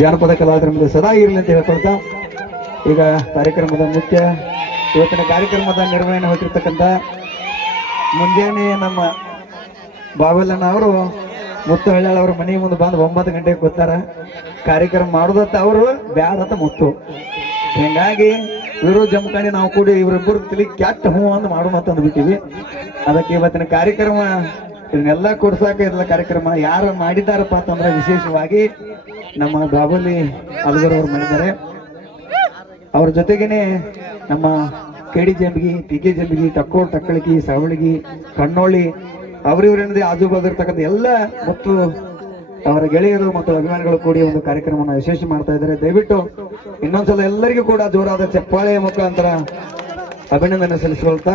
ಜಾನಪದ ಕಲಾವಿದರಿಂದ ಸದಾ ಇರಲಿ ಅಂತ ಹೇಳ್ಕೊಳ್ತಾ, ಈಗ ಕಾರ್ಯಕ್ರಮದ ಮುಖ್ಯ ಇವತ್ತಿನ ಕಾರ್ಯಕ್ರಮದ ನಿರ್ವಹಣೆ ಹೊತ್ತಿರ್ತಕ್ಕಂಥ ಮುಂಜಾನೆ ನಮ್ಮ ಬಾಬಲ್ಲಣ್ಣ ಅವರು, ಮುತ್ತು ಹಳ್ಳಾಳ ಅವ್ರ ಮನೆ ಮುಂದೆ ಬಂದು ಒಂಬತ್ತು ಗಂಟೆಗೆ ಕೂತಾರ. ಕಾರ್ಯಕ್ರಮ ಮಾಡೋದತ್ತ ಅವರು ಬ್ಯಾಡತ್ತ ಮುತ್ತು. ಹಿಂಗಾಗಿ ಇವರು ಜಮ್ಕಾಣಿ ನಾವು ಕೂಡಿ ಇವರಿಬ್ಬರು ತಿಳಿ ಕ್ಯಾಟ್ ಹೂ ಅಂತ ಮಾಡು ಮಾತಂದು ಅದಕ್ಕೆ ಇವತ್ತಿನ ಕಾರ್ಯಕ್ರಮ ಇದನ್ನೆಲ್ಲ ಕೊಡ್ಸಾಕ ಇದೆಲ್ಲ ಕಾರ್ಯಕ್ರಮ, ಯಾರು ಮಾಡಿದಾರಪ್ಪ ಅಂತಂದ್ರೆ ವಿಶೇಷವಾಗಿ ನಮ್ಮ ಬಾಬುಲಿ ಅಲ್ಗರ್ ಅವ್ರು ಮಾಡಿದ್ದಾರೆ. ಅವ್ರ ಜೊತೆಗೇನೆ ನಮ್ಮ ಕೆಡಿ ಜಂಬಿಗಿ ಟಿಕೆ ಜಂಬಿಗಿ ತಕ್ಕೋ ಟಕ್ಕಳಿಗಿ, ಸವಳಿಗಿ, ಕಣ್ಣೋಳಿ ಅವರಿವರೇನದೆ ಆಜು ಬಾಜು ಇರ್ತಕ್ಕಂಥ ಎಲ್ಲ ಮತ್ತು ಅವರ ಗೆಳೆಯರು ಮತ್ತು ಅಭಿಮಾನಿಗಳು ಕೂಡಿ ಒಂದು ಕಾರ್ಯಕ್ರಮವನ್ನು ವಿಶೇಷ ಮಾಡ್ತಾ ಇದ್ದಾರೆ. ದಯವಿಟ್ಟು ಇನ್ನೊಂದ್ಸಲ ಎಲ್ಲರಿಗೂ ಕೂಡ ಜೋರಾದ ಚಪ್ಪಾಳೆಯ ಮುಖಾಂತರ ಅಭಿನಂದನೆ ಸಲ್ಲಿಸಿಕೊಳ್ತಾ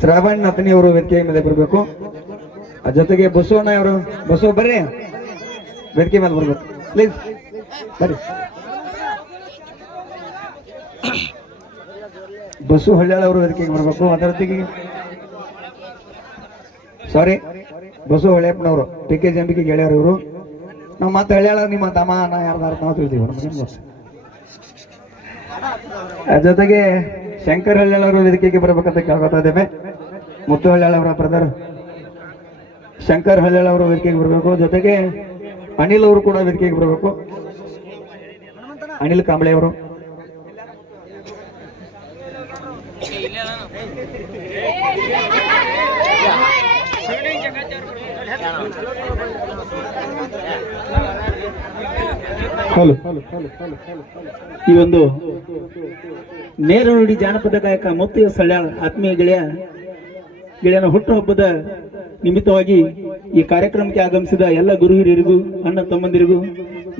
ಶ್ರಾವಣ್ ನತನಿ ಅವರು ವೇದಿಕೆ ಮೇಲೆ ಬರಬೇಕು. ಜೊತೆಗೆ ಬಸವಣ್ಣ ಅವರು, ಬಸವ ಬರ್ರಿ. ವೇದಿಕೆ ಮೇಲೆ ಬರ್ಬೇಕು. ಪ್ಲೀಸ್ ಬರ್ರಿ. ಬಸು ಹಳ್ಯಾಳ ಅವರು ವೇದಿಕೆಗೆ ಬರಬೇಕು. ಅದರ ಜೊತೆಗೆ ಸಾರಿ ಬಸು ಹಳ್ಳಿಯಪ್ಪನವರು ಟಿ ಕೆ ಜಂಬಿಕೆ ಗೆಳೆಯರು ಇವರು. ನಾವು ಮತ್ತೆ ಹಳ್ಯಾಳ, ನಿಮ್ಮ ತಮ್ಮ, ಅಣ್ಣ ಯಾರ್ದಾರ ನಾವು ತಿಳಿದೀವಿ ಜೊತೆಗೆ ಶಂಕರ್ ಹಳ್ಯಾಳ ಅವರು ವೇದಿಕೆಗೆ ಬರಬೇಕಂತ ಕೇಳ್ಕೊತಾ ಇದ್ದೇವೆ. ಮುತ್ತು ಹಳ್ಯಾಳ ಅವರ ಬ್ರದರ್ ಶಂಕರ್ ಹಳ್ಯಾಳ ಅವರು ವೇದಿಕೆಗೆ ಬರಬೇಕು. ಜೊತೆಗೆ ಅನಿಲ್ ಅವರು ಕೂಡ ವೇದಿಕೆಗೆ ಬರಬೇಕು. ಅನಿಲ್ ಕಾಂಬಳೆ ಅವರು. ಈ ಒಂದು ನೇರ ನುಡಿ ಜಾನಪದ ಗಾಯಕ ಮುತ್ತು ಸಳ್ಯಾಳ್ ಆತ್ಮೀಯ ಗೆಳೆಯ ಗೆಳೆಯನ ಹುಟ್ಟುಹಬ್ಬದ ನಿಮಿತ್ತವಾಗಿ ಈ ಕಾರ್ಯಕ್ರಮಕ್ಕೆ ಆಗಮಿಸಿದ ಎಲ್ಲ ಗುರು ಹಿರಿಯರಿಗೂ ಅಣ್ಣ ತಮ್ಮಂದಿರಿಗೂ,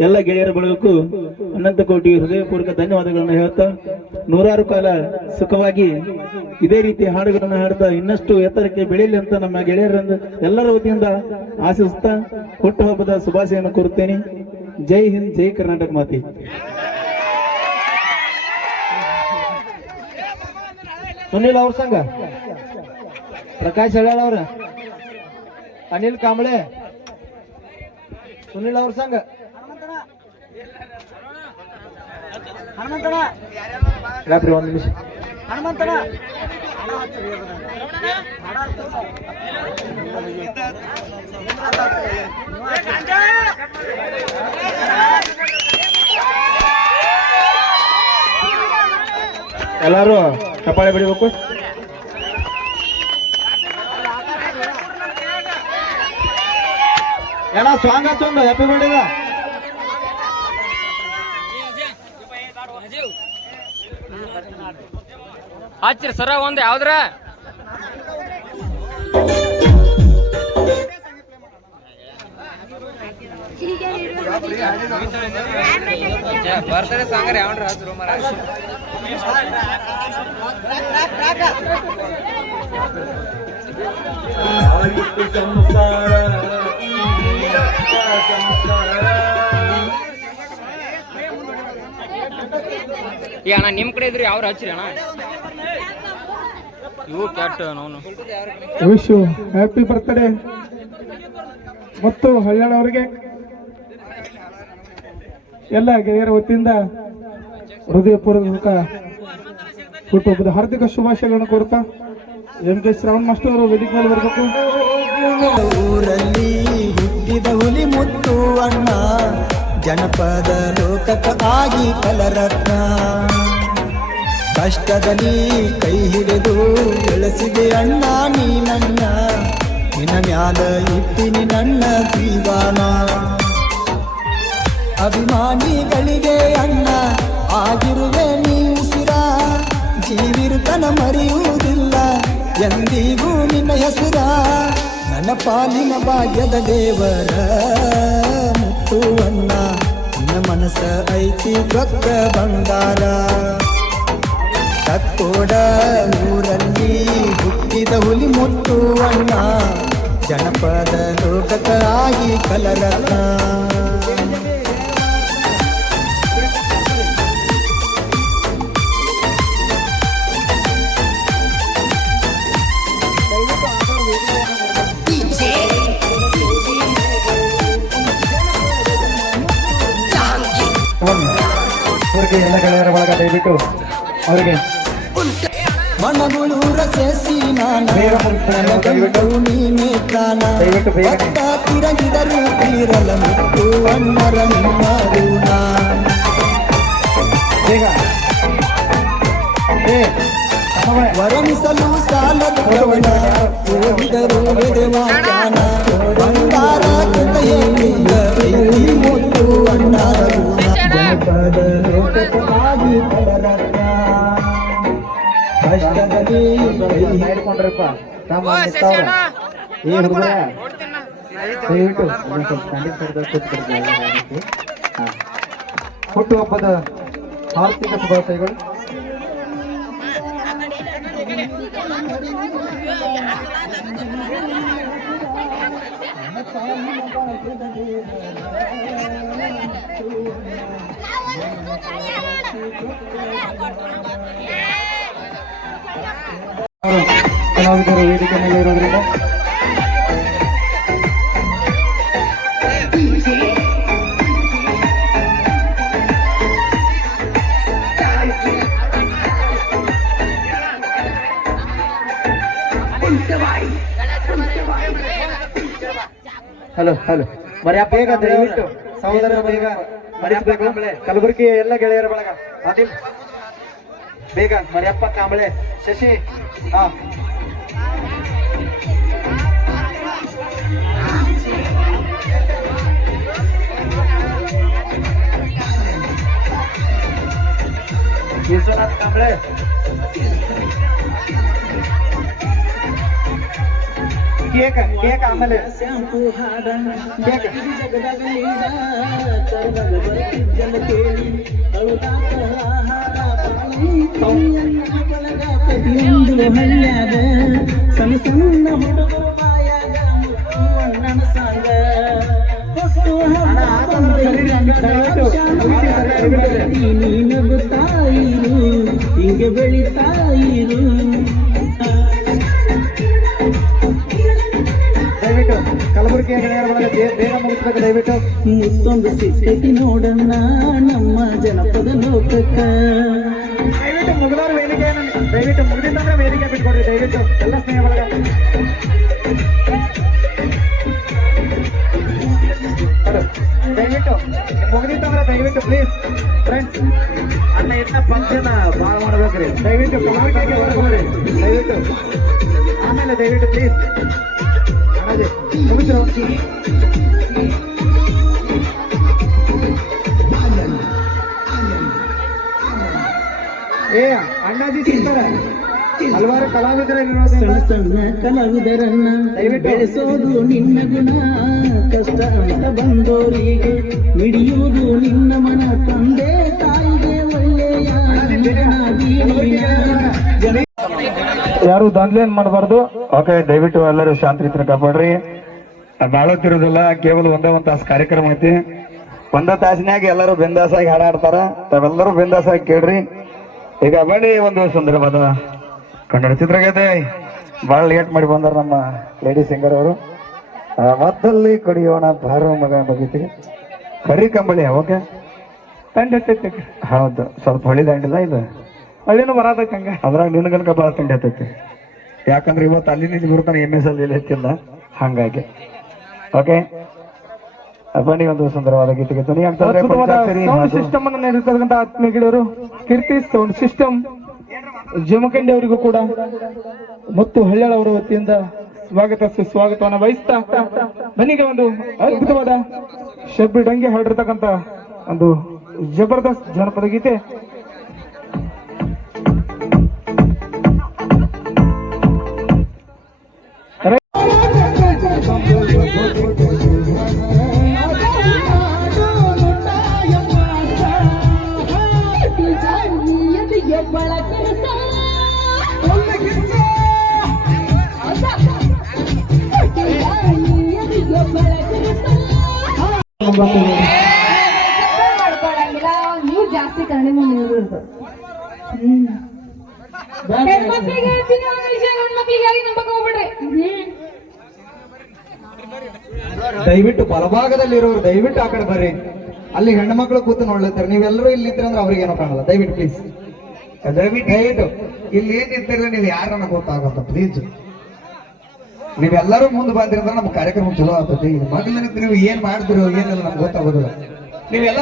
ಎಲ್ಲ ಗೆಳೆಯರ ಬಳಗಕ್ಕೂ ಅನಂತ ಕೋಟಿ ಹೃದಯಪೂರ್ವಕ ಧನ್ಯವಾದಗಳನ್ನು ಹೇಳ್ತಾ ನೂರಾರು ಕಾಲ ಸುಖವಾಗಿ ಇದೇ ರೀತಿ ಹಾಡುಗಳನ್ನು ಹಾಡ್ತಾ ಇನ್ನಷ್ಟು ಎತ್ತರಕ್ಕೆ ಬೆಳೆಯಲಿ ಅಂತ ನಮ್ಮ ಗೆಳೆಯರಿಂದ ಎಲ್ಲರ ವತಿಯಿಂದ ಆಶಿಸ್ತಾ ಹುಟ್ಟುಹಬ್ಬದ ಶುಭಾಶಯವನ್ನು ಕೋರುತ್ತೇನೆ. ಜೈ ಹಿಂದ್, ಜೈ ಕರ್ನಾಟಕ ಮಾತಿ. ಸುನಿಲ್ ಅವ್ರ ಸಂಘ? ಪ್ರಕಾಶ್ ಹೇಳ ಅವ್ರ. ಅನಿಲ್ ಕಾಂಬಳೆ. ಸುನಿಲ್ ಅವ್ರ ಸಂಘ. ರಾತ್ರಿ ಒಂದ್ ನಿಮಿಷ. ಎಲ್ಲಾರು ಚಪ್ಪಾಳೆ ಬಿಡಬೇಕು? ಏನ ಸ್ವಾಂಗ ಚಂದ ಹ್ಯಾಪಿ ಬರ್ಡೇಗ ಹಚ್ಚಿರಿ ಸರ ಒಂದು ಯಾವ್ದ್ರ ಬರ್ತಾರೆ ಸಾಂಗ್ರಿ ಯಾವನ್ರಿ ಹಚ್ರು ಮರ ಈ ಅಣ್ಣ ನಿಮ್ ಕಡೆ ಇದ್ರಿ ಅವ್ರು ಹಚ್ಚಿರಿ ಅಣ್ಣ? ಇವು ಕ್ಯಾಟ್ ನೋನು ವಿಶ್ ಹ್ಯಾಪಿ ಬರ್ತ್ಡೇ ಮತ್ತು ಹಳ್ಯಾಳ ಅವರಿಗೆ. ಎಲ್ಲ ಗೆಳೆಯರ ವತಿಯಿಂದ ಹೃದಯಪೂರ್ವಕ ಹುಟ್ಟುಹಬ್ಬದ ಹಾರ್ದಿಕ ಶುಭಾಶಯಗಳನ್ನು ಕೊಡ್ತಾ ಎಂ ಕೆ ಶ್ರಾವಣ್ ಮಾಸ್ಟರ್ ಅವರು ವೇದಿಕೆ ಮೇಲೆ ಬರಬೇಕು. ಜನಪದ ಲೋಕಕ ಆಗಿ ಕಲರತ್ನ. ಕಷ್ಟದಲ್ಲಿ ಕೈ ಹಿಡಿದು ಬೆಳೆಸಿದೆ ಅಣ್ಣ ನೀ ನನ್ನ ನಿನ್ನ ಮ್ಯಾಲ ಇಟ್ಟಿನಿ ನನ್ನ ಜೀವನ. ಅಭಿಮಾನಿಗಳಿಗೆ ಅಣ್ಣ, ಆಗಿರುವೆ ನೀ ಉಸಿರ ಜೀವಿರುತನ ಮರೆಯುವುದಿಲ್ಲ, ಎಂದಿಗೂ ನಿನ್ನ ಹೆಸರ. ನನ್ನ ಪಾಲಿನ ಭಾಗ್ಯದ ದೇವರ. ಮುತ್ತುವನ್ನ ನಿನ್ನ ಮನಸ್ಸ ಐತಿ ಭಕ್ತ ಬಂಗಾರ. ತಕ್ಕೋಡ ಊರಲ್ಲಿ ಹುಟ್ಟಿದ ಹುಲಿ ಮುತ್ತುವಣ್ಣ. ಜನಪದ ಲೋಕಕ್ಕಾಗಿ ಕಲರತ್ನ ದಯವಿಟ್ಟು ಅವರಿಗೆ ಮನಗುಳೂರ ಸೇಸಿ ನಾನ ಬೇಗ ಮುಗಿಸ್ತಾರೆ ದಯವಿಟ್ಟು. ನನಗಂತೂ ನೀನೇ ಪ್ರಾಣ ದಯವಿಟ್ಟು ಬೇಗನೆ. ಭಕ್ತ ತಿರಗಿದರು ತೀರಲ ಮುಟ್ಟು ಅಣ್ಣರ ನಿಮ್ಮ ಋಣ ಬೇಗ ಏ ತಮ್ಮವ್ರೆ, ವರಮಿಸಲು ಸಾಲದ ಕವನ ಓದಿದರು ವೇದವಾಚಾನ ಬಂಗಾರ ಕೃತಯಲ್ಲಿಂದ ಸರ್ಕಲ್ ಕೂತ್ಕೊಳ್ರಿ ಎಲ್ಲ ಜನಕ್ಕೆ. ಹಾ. ಹುಟ್ಟುಹಬ್ಬದ ಆರ್ಥಿಕ ಶುಭಾಶಯಗಳು. ಅವರು ಕಲಾವಿದರು ವೇದಿಕೆ ಮೇಲೆ ಇರೋದ್ರಿಂದ ಹಲೋ ಹಲೋ. ಮರ್ಯಾಪ ಬೇಗ ದಯವಿಟ್ಟು ಸಹೋದರ ಬೇಗ ಮರೆಯಬೇಕು ಕಲಬುರಗಿ ಎಲ್ಲ ಗೆಳೆಯರ ಬಳಗ. ಅದಿಲ್ ಬೇಗ ಮರಿಯಪ್ಪ ಕಾಂಬಳೆ ಶಶಿ. ಹಾ. विश्वनाथ कांबळे केक केक आंबले केक जगदागली ಪ್ರತಿಯೊಂದು ಹಳ್ಳ್ಯಾಗ ಸಣ್ಣ ಸಣ್ಣ ಹುಡುಗರು ಅಣ್ಣನ ಸಾಂಗ. ನಗುತ್ತಾಯಿರು ಹಿಂಗೆ ಬೆಳಿತಾಯಿರು. ದಯವಿಟ್ಟು ಕಲಬುರಗಿ ಬೇಗ ಮುಗಿಸ್ಬೇಕು ದಯವಿಟ್ಟು. ಮುತ್ತೊಂದು ಸಿಕ್ಕಿ ನೋಡಣ್ಣ ನಮ್ಮ ಜನಪದ ಲೋಕಕ್ಕ. ದಯವಿಟ್ಟು ಮುಗಿದಿತ್ತಂದ್ರೆ ವೇದಿಕೆ ಬಿಟ್ಕೊಡ್ರಿ, ದಯವಿಟ್ಟು ಎಲ್ಲ ಸ್ನೇಹ ಬಳಗ ದಯವಿಟ್ಟು ಮುಗಿದಿತ್ತಂದ್ರೆ ದಯವಿಟ್ಟು ಪ್ಲೀಸ್ ಫ್ರೆಂಡ್ಸ್ ಅಣ್ಣ ಇನ್ನ ಫಂಕ್ಷನ್ ಭಾಳ ಮಾಡ್ಬೇಕ್ರಿ ದಯವಿಟ್ಟು ಕಲಾವಿದರಿಗೆ ಹೊರಗೋರಿ ದಯವಿಟ್ಟು. ಆಮೇಲೆ ದಯವಿಟ್ಟು ಪ್ಲೀಸ್ ಅದೇ ಮುಗಿದ್ರು ಏ ಅಣ್ಣಾಜಿ ಸಿಗ್ತಾರೆ ಹಲವಾರು ಕಲಾವಿದರು ಕಲಾವಿದರನ್ನ ಬೆಳೆಸೋದು ನಿನ್ನ ಗುಣ. ಕಷ್ಟ ಅಂತ ಬಂದೋರಿಗೆ ಮಿಡಿಯುವುದು ನಿನ್ನ ಮನ. ತಂದೆ ತಾಯಿಗೆ ಒಳ್ಳೆಯ ಯಾರು? ದಾಂಧಲೇನ್ ಮಾಡಬಾರ್ದು? ಓಕೆ ದಯವಿಟ್ಟು ಎಲ್ಲರೂ ಶಾಂತಿ ರೀತಿನ ಕಾಪಾಡ್ರಿ. ಬಾಳೋತಿರೋದಿಲ್ಲ ಕೇವಲ ಒಂದೇ ಒಂದ್ ತಾಸು ಕಾರ್ಯಕ್ರಮ ಐತಿ. ಒಂದ ತಾಸಿನಾಗ ಎಲ್ಲರೂ ಬಿಂದಾಸಾಗಿ ಹಾಡಾಡ್ತಾರ. ತಾವೆಲ್ಲರೂ ಬಿಂದಾಸಾಗಿ ಕೇಳ್ರಿ. ಈಗ ಬನ್ನಿ ಒಂದು ಸುಂದರವಾದ ಕನ್ನಡ ಚಿತ್ರಗೀತೆ. ಬಹಳ ಲೇಟ್ ಮಾಡಿ ಬಂದಾರ ನಮ್ಮ ಲೇಡಿ ಸಿಂಗರ್ ಅವರು. ಮತ್ತಲ್ಲಿ ಕಡಿಯೋಣ ಬಾರೋ ಮಗ ಬಗೀತಿ ಕರಿ ಕಂಬಳಿ ಓಕೆ? ಹೌದು ಸ್ವಲ್ಪ ಹೊಳಿ ದಂಡಿಲ್ಲ ಇದು. ಅಲ್ಲಿನೂ ಬರತಕ್ಕಂಗ ಅದ್ರಾಗ ನಿನ್ನ ಗನಕ ಭಾಳ ತಿಂಡಿ ಆತೈತಿ. ಯಾಕಂದ್ರೆ ಇವತ್ತು ಅಲ್ಲಿ ನಿಂತು ಬರ್ತಾನೆ ಎಂ ಎಸ್ ಅಲ್ಲಿ ಹೆಚ್ಚಿಲ್ಲ ಹಂಗಾಗಿ. ಓಕೆ? ಬನ್ನಿ ಒಂದು ಸುಂದರವಾದ ಗೀತೆಗೆ ಧ್ವನಿ. ಸೌಂಡ್ ಸಿಸ್ಟಮ್ ಅನ್ನು ನೀಡಿರ್ತಕ್ಕಂಥ ಆತ್ಮೀಯ ಕೀರ್ತಿ ಸೌಂಡ್ ಸಿಸ್ಟಮ್ ಜಮಖಂಡಿ ಅವರಿಗೂ ಕೂಡ ಮತ್ತು ಹಳ್ಯಾಳ ಅವರ ವತಿಯಿಂದ ಸ್ವಾಗತ ಸುಸ್ವಾಗತವನ್ನು ವಹಿಸ್ತಾ ಬನ್ನಿಗೆ ಒಂದು ಅದ್ಭುತವಾದ ಶಬ್ಬಿ ಡಂಗೆ ಹಾಡಿರ್ತಕ್ಕಂಥ ಒಂದು ಜಬರ್ದಸ್ತ್ ಜನಪದ ಗೀತೆ. ನೀವು ಜಾಸ್ತಿ ಕನ್ನಡ ಮುಂದೆ ನಂಬಕ್ ಹೋಗ್ಬೇಡ್ರಿ ಹ್ಮ್ ದಯವಿಟ್ಟು ದಯವಿಟ್ಟು ಆ ಕಡೆ ಬರ್ರಿ ಅಲ್ಲಿ ಹೆಣ್ಮಕ್ಳು ಕೂತು ನೋಡ್ಲತ್ತಾರೆ ನೀವೆಲ್ಲರೂ ಇಲ್ಲಿ ಇದ್ರೆ ಅಂದ್ರೆ ಅವ್ರಿಗೆ ಏನೋ ಕಾಣಲ್ಲ ದಯವಿಟ್ಟು ಪ್ಲೀಸ್ ದಯವಿಟ್ಟು ದಯವಿಟ್ಟು ಇಲ್ಲಿ ಏನ್ ನೀವು ಯಾರನ್ನ ಗೊತ್ತಾಗತ್ತ ಪ್ಲೀಸ್ ನೀವೆಲ್ಲರೂ ಮುಂದೆ ಬಂದ್ರಿ ಅಂದ್ರೆ ನಮ್ಮ ಕಾರ್ಯಕ್ರಮ ಚಲೋ ಆಗ್ತೈತಿ. ಮೊದಲು ನೀವು ಏನ್ ಮಾಡ್ತಿರೋ ಏನಿಲ್ಲ ನಮ್ಗೆ ಗೊತ್ತಾಗೋದಿಲ್ಲ. ನೀವೆಲ್ಲ